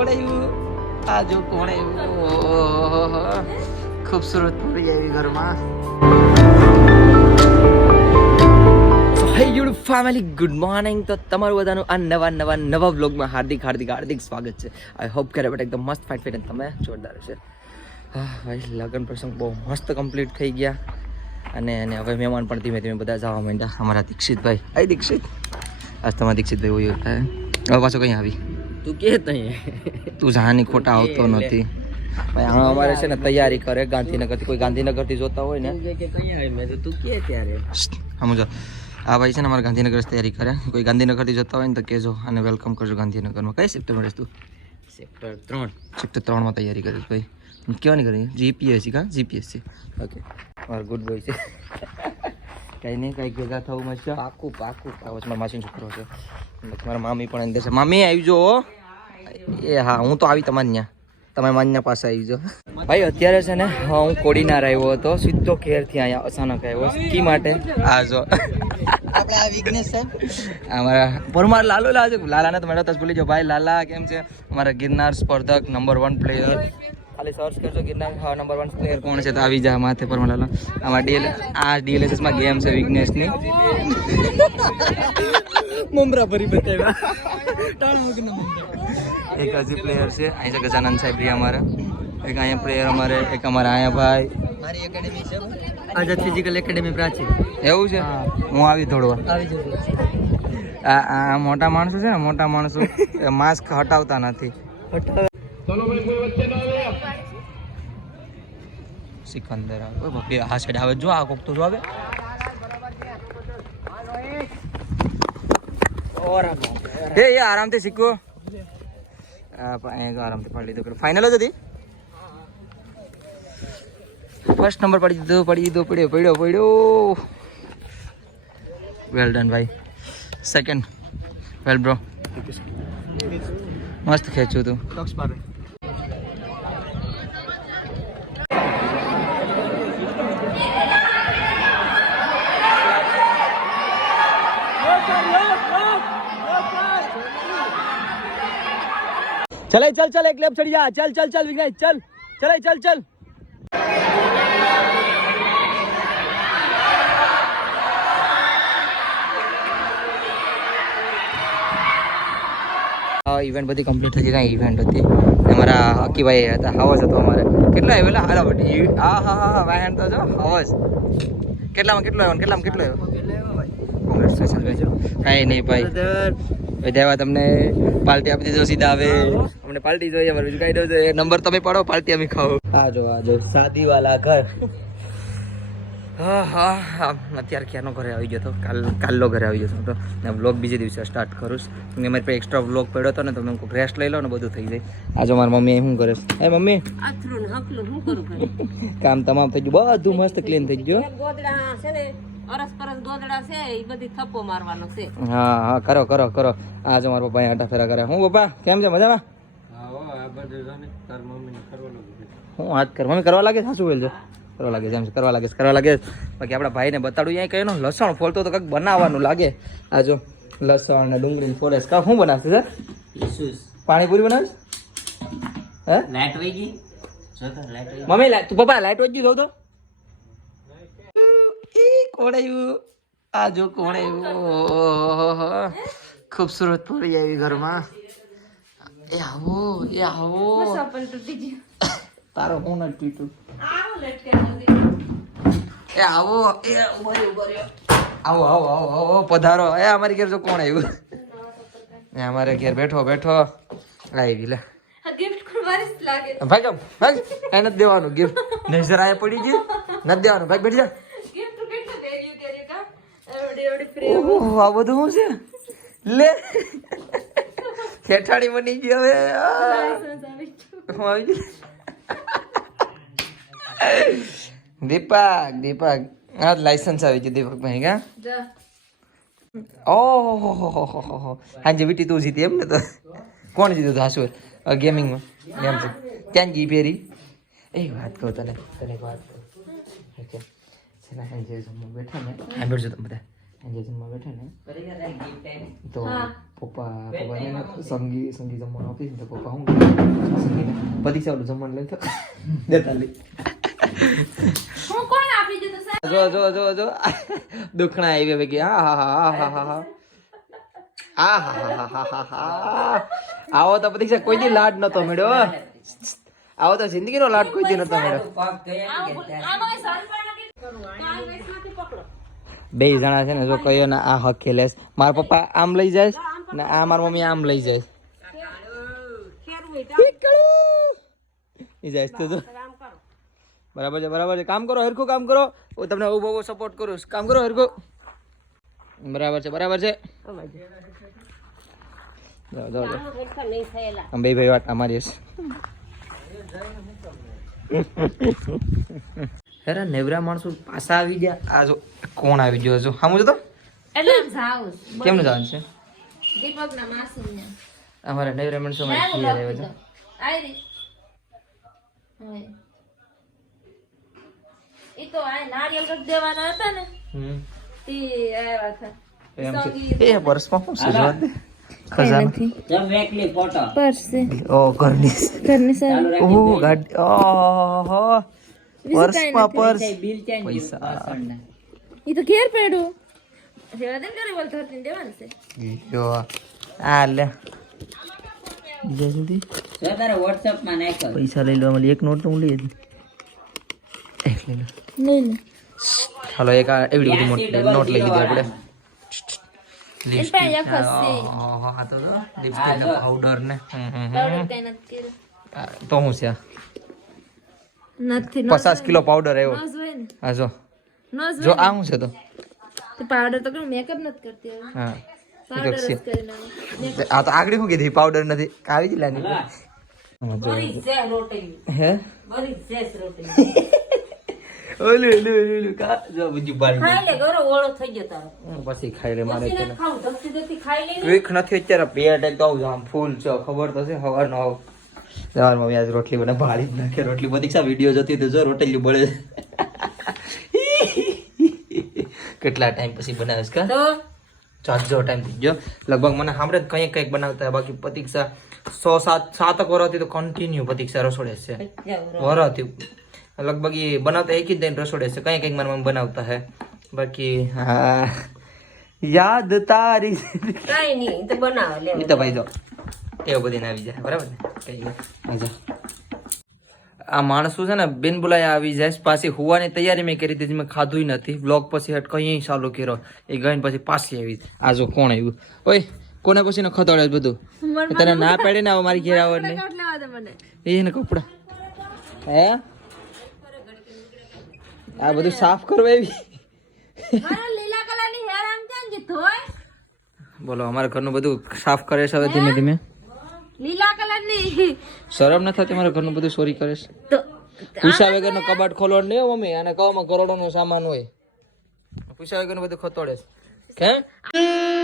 કોણ આવ્યું? આ જો કોણ આવ્યું? ખૂબસૂરત પડી આવી ઘરમાં. હે યુટ્યુબ ફેમિલી, ગુડ મોર્નિંગ. તો તમારું બધાનું આ નવા વ્લોગમાં હાર્દિક સ્વાગત છે. આઈ હોપ કે બેટા એકદમ મસ્ત ફાઇટ અને તમે જોરદાર છે. હા ભાઈ, લગ્ન પ્રસંગ બહુ મસ્ત કમ્પ્લીટ થઈ ગયા અને હવે મહેમાન પણ ધીમે ધીમે બધા જવા માંડ્યા. અમારા દીક્ષિતભાઈ, આઈ દીક્ષિત, આજ તમારા દીક્ષિતભાઈ હોય હવે પાછો કઈ આવી તું કે તું જહાની ખોટા આવતો નથી ભાઈ. હા અમારે છે ને તૈયારી કરે ગાંધીનગરથી. કોઈ ગાંધીનગરથી જોતા હોય ને તું કે ત્યારે સમજો. આ ભાઈ છે ને અમારે ગાંધીનગર તૈયારી કરે. કોઈ ગાંધીનગરથી જોતા હોય ને તો કહેજો અને વેલકમ કરજો ગાંધીનગરમાં. કઈ સેક્ટરમાં રહેશ તું? સેક્ટર 3માં તૈયારી કરીશ ભાઈ. કેવા નહીં કરી? જીપીએસસી કા? જીપીએસસી. ઓકે, મારો ગુડ બોય છે. કંઈ નહીં, કંઈક ભેગા થવું મસ્ત. પાકું મારા માસીનો છોકરો છે. તમારા મામી પણ અંદર છે. મામી આવી જો. એ હા, હું તો આવી તમારે ત્યાં, તમે માન્યા પાસે આવી જાઓ ભાઈ. અત્યારે છે ને હું કોડીનાર આવ્યો હતો, સીધો ઘેરથી અહીંયા અચાનક આવ્યો. કી માટે? આ જો આપણા વિઘ્નેશ સાહેબ, અમારા પરમાર લાલાને તો મેળવતા જ ભૂલી જાઓ ભાઈ. લાલા કેમ છે? અમારા ગિરનાર સ્પર્ધક, નંબર 1 પ્લેયર. ખાલી સર્ચ કરજો ગિરનાર નંબર 1 પ્લેયર કોણ છે તો આવી જા માથે પરમાર લાલા. આમાં ડીએલએસએસમાં ગેમ છે વિઘ્નેશની. મમરા ભરી બતાવ્યા. એક હજી પ્લેયર છે અહીં છે ગજાનંદ સાહેબ રી અમારે. એક અહીંયા પ્લેયર અમારે, એક અમારા અહીંયા ભાઈ. મારી એકેડમી છે આઝાદ ફિઝિકલ એકેડમી પ્રાચી. એવું છે? હું આવી દોડવા આવી જજો. આ મોટા માણસો છે ને, મોટા માણસો માસ્ક હટાવતા નથી. સિકંદર આવે આ સાઈડ આવે. જો આ કોક તો જો આવે. એ આરામથી શીખવો. આરામથી પાડી દીધું. ફાઇનલ જ હતી. ફર્સ્ટ નંબર પડી દીધો. પડ્યો. વેલ ડન ભાઈ. સેકન્ડ વેલ બ્રો. મસ્ત ખેંચ્યું તું. चल एक लेफ्ट चढ़ जा. चल विघ्नेश चल. ઇવેન્ટ બધી કમ્પ્લીટ થઈ ગઈ. ઇવેન્ટ હતી અમારા અકીભાઈ હતા. હાવસ હતો અમારે. કેટલા આવેલા? હાલો હા વાહન તો જો હાવસ. કેટલામાં કેટલો આવ્યો? કોંગ્રેચ્યુલેશન ભાઈ. કાંઈ નહીં ભાઈ, દેવા તમને પાર્ટી આપી દીધો. સીધા આવે અમને પાર્ટી જોઈએ. બીજું કઈ દો. નંબર તમે પાડો, પાર્ટી અમે ખાઓ. આ જો શાદી વાલા ઘર. હા અત્યારે ક્યાંનો ઘરે આવી ગયો હતો? કાલનો ઘરે આવી ગયો હતો. ને વ્લોગ બીજે દિવસે સ્ટાર્ટ કરું. મારી પાસે એક્સ્ટ્રા વ્લોગ પડ્યો હતો ને, તો મેં રેસ્ટ લઈ લો ને, બધું થઈ જાય. આજે મારી મમ્મી શું કરે છે? હે મમ્મી, કામ તમામ થઈ ગયું, બધું મસ્ત ક્લીન થઈ ગયું. હા કરો. આજે મારા પપ્પા આટા ફેરા કરે. હું પપ્પા કેમ છે? મજામાં? હું હાથ કર મમ્મી કરવા લાગે. સાસુ બોલ છે કરવા લાગે. બાકી આપણા ભાઈને બતાડું. અહીંયા કઈ લસણ ફોલતો તો કંઈક બનાવવાનું લાગે. આ જો લસણ ને ડુંગળી ફોરેસ કા શું બનાવશે સર? પાણીપુરી બનાવીશ? હે લાઈટ વહી ગઈ મમ્મી. તું પપ્પા લાઈટ વહી ગઈ જોઉં તો. કોણ આવ્યું? આ જો કોણ આવ્યું? ખૂબસૂરત પડી આવી ઘરમાં. એ આવો તારો કોણ તૂટ્યું? એ આવો પધારો. એ અમારી ઘેર જો કોણ આવ્યું? એ અમારે ઘેર બેઠો આવી લે ભાઈ. એ નથી દેવાનું ગિફ્ટ. નજર આયા પડી ગઈ, નથી દેવાનું ભાઈ. બેઠી જા. આ બધું શું છે? લે ખેઠાડી બની ગઈ હવે. દીપક હા લાયસન્સ આવી ગયું દીપક ભાઈ. કા ઓહો હાજી વીટી તું જીતી એમ ને? તો કોણ જીતું હતું? હાસુ ગેમિંગમાં એમ છે. ત્યાં જી ફેરી. એ વાત કહું તને એક વાત કહું. બેઠા ને બેઠા ને તો પપ્પા ને સંગી જમવાનું આપીશ ને તો પપ્પા શું સંગીને પતિ સારું જમવાનું લઈ તો દેતા લઈ જો દુખણા આવી હવે કે આવો તો પતિ કોઈ દી લાડ નતો મેળ્યો આવો તો જિંદગીનો લાડ કોઈ દી નતો મેળ્યો બે જણા છે ને જો કયો ને આ હક ખેલેસ મારા પપ્પા આમ લઈ જાય ને આ મારી મમ્મી આમ લઈ જાય બરાબર છે કામ કરો હરખું કામ કરો હું તમને બહુ સપોર્ટ કરું કામ કરો હરખું બરાબર છે બે ભાઈ વાત અમારી હેરા નેવરા માણસો પાછા આવી ગયા આ જો કોણ આવી ગયો છો હા તો કેમનું જવાનું છે અમારા નેવરા માણસો પૈસા લઈ લો એક નોટ તો હું લઈ હાલો એક એવડી બધી મોટી નોટ લઈ લીધી આપણે પાવડર ને તો હું છે 50 કિલો પાવડર આવ્યો હા જો આ શું છે તો પાવડર તો મેકઅપ નથી કરતી હા આ તો આગળ શું કીધી પાવડર નથી આવી જ લાગી હે ઓલું કા જો બીજું બારી ખાઈ લે ગરો ઓળો થઈ ગયો તારો પછી ખાઈ લે મારે તો ખાવ ધક્કી ખાઈ લે ક્વિક નથી અત્યારે પેટ એકદમ આમ ફૂલ છે ખબર તો છે હવારનો આવ સવારમાં મમ્મી આજ રોટલી બને ભાળી જ નાખે રોટલી બધી સા વિડીયો જોતી તો જો રોટલી બળે કેટલા ટાઈમ પછી બનાવીશ કા તો ચારજો ટાઈમ થઈ ગયો લગભગ મને સાંભળે કંઈક બનાવતા બાકી પ્રતીક્ષા 7 વર્ષથી તો કન્ટિન્યુ પ્રતીક્ષા રસોડે છે વરથી લગભગ એ બનાવતા એક જ दिन રસોડે છે કંઈક મારા મમ્મી બનાવતા હે બાકી હા યાદ તારી કઈ નહીં તો બનાવ લે તો ભાઈ જો એવું બધી આવી જાય બરાબર ને કઈ મજા આ માણસો છે ને બેન બોલાયા આવી જાય પાછી હોવાની તૈયારી મેં કરી દીધી મેં ખાધું નથી વ્લોગ પછી હટ કઈ ચાલુ કર્યો એ ગઈને પછી પાછી આવી આ જો કોણ આવ્યું ઓય કોને પછી ને ખતોડે બધું તને ના પડે ને મારી ઘેર આવડ ને એને કપડા હે આ બધું સાફ કરવા આવી લીલા કલરની હેર આમ કેમ કે ધોય બોલો અમારા ઘરનું બધું સાફ કરે છે હવે ધીમે ધીમે લીલા કલરની શરમ ન થતી મારા ઘરનું બધું ચોરી કરે છે તો પૂછા વગરનો કબાટ ખોલવાનું નહીં હો મમ્મી અને કવામાં કરોડોનો સામાન હોય પૂછા વગરનું બધું ખતોડે છે કેમ